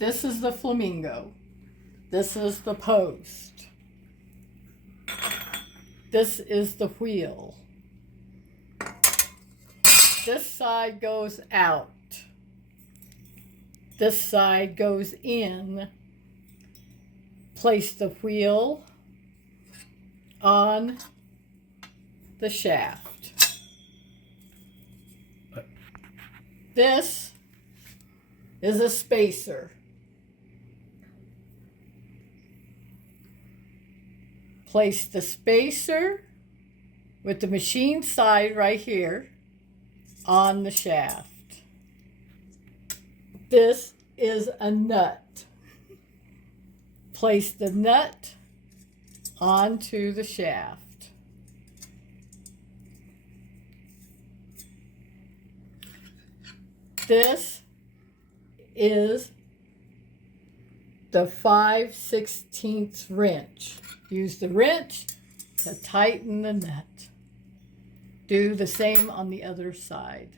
This is the flamingo. This is the post. This is the wheel. This side goes out. This side goes in. Place the wheel on the shaft. This is a spacer. Place the spacer with the machine side right here on the shaft. This is a nut. Place the nut onto the shaft. This is the 5/16 wrench. Use the wrench to tighten the nut. Do the same on the other side.